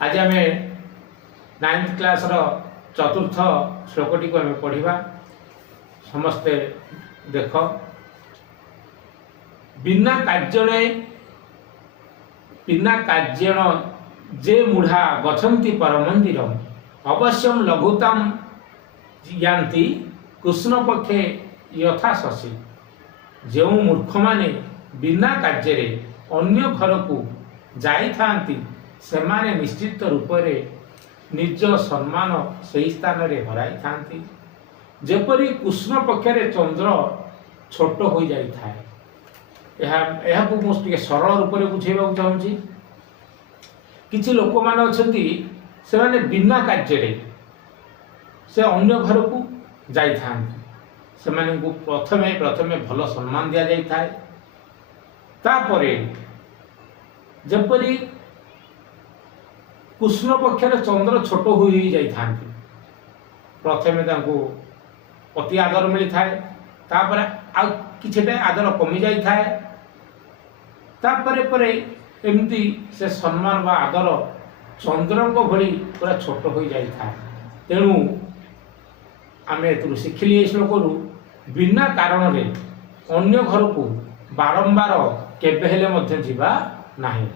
आज आम 9th class चतुर्थ श्लोकटी को आम पढ़ा। समस्ते देख, बिना कार्य जे मूढ़ा गच्छन्ति परमंदिर अवश्यम लघुताम यान्ति कृष्ण पक्षे यथा शशि। जो मूर्ख माने बिना कार्य अन्य घर को जाई थांती सेमाने निश्चित रूप से निज सम्मान सही स्थान रे हराई थांती। जेपरी कृष्ण पक्षरे चंद्र छोट हो जाई थाए। यह को मुझे सरल रूप में बुझेबा चाहूँगी। किछि लोक माने अछंती से माने बिना कार्य से अन्य घर को जाई थांती। से माने को प्रथमे भल सम्मान दिया जाई थाए। तापरे जपरी कृष्ण पक्षर चंद्र छोट हो जाई थांती, प्रथमे तांको अति आदर मिली थाए, तापरे आ किछटा आदर कमी जाई थाए, तापरे परे एमती से सम्मान बा आदर चंद्रंक भली पूरा छोट हो जाई थाए। तेणु आमे एतु शिखिली श्लोकरू बिना कारण रे अन्य घर को बारंबार केबे हेले मध्य जीवा नाही।